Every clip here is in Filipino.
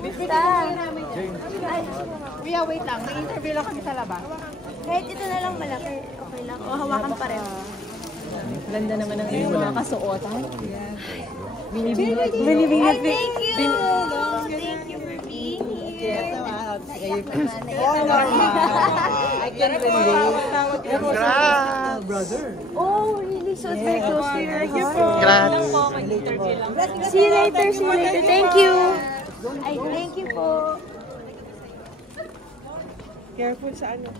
Basta. Kuya, wait lang. May interview lang kami sa labas. Kahit ito na lang malaki. Okay lang. O, hawakan pa rin. Ganda naman ng iyong mga kasuotan. Binibinat. Binibinat. Thank you! Thank you for being here. I can relate. Brother. Oh, really? So it's very close to your heart. Congrats. See you later, see you later. Thank you. Ay, thank you po. Careful sa ano.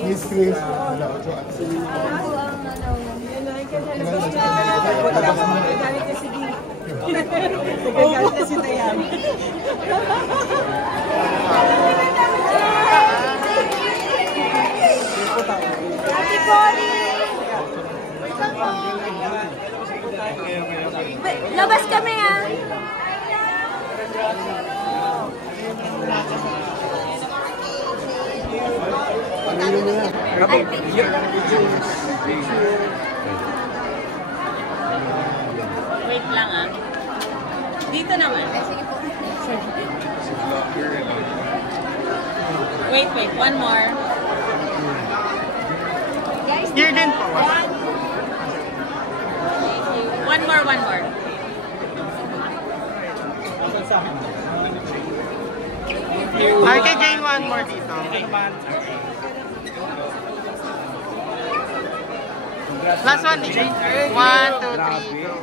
Miss Chris. Nagagalit na si Dayan. Happy Cory! Labas kami ah! Wait lang ah. Dito naman. Wait, one more. Here din po. One more. Kay Jane, one more dito. Last one, Jane. 1, 2, 3, go.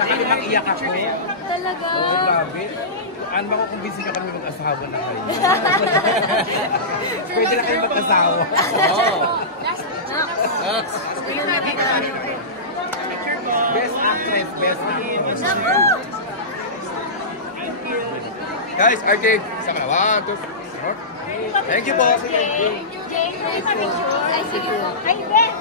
Nakalimang iyak ako. Talaga? Oo, grabe. Ano ba kung busy ka kami mag-asawa na kayo? Pwede na kayo mag-asawa. Oo. Best actress, best actress. Guys, arcade. Isa ka na. 1, 2, 3. Thank you po. Jane, I see you. Ay, Ben!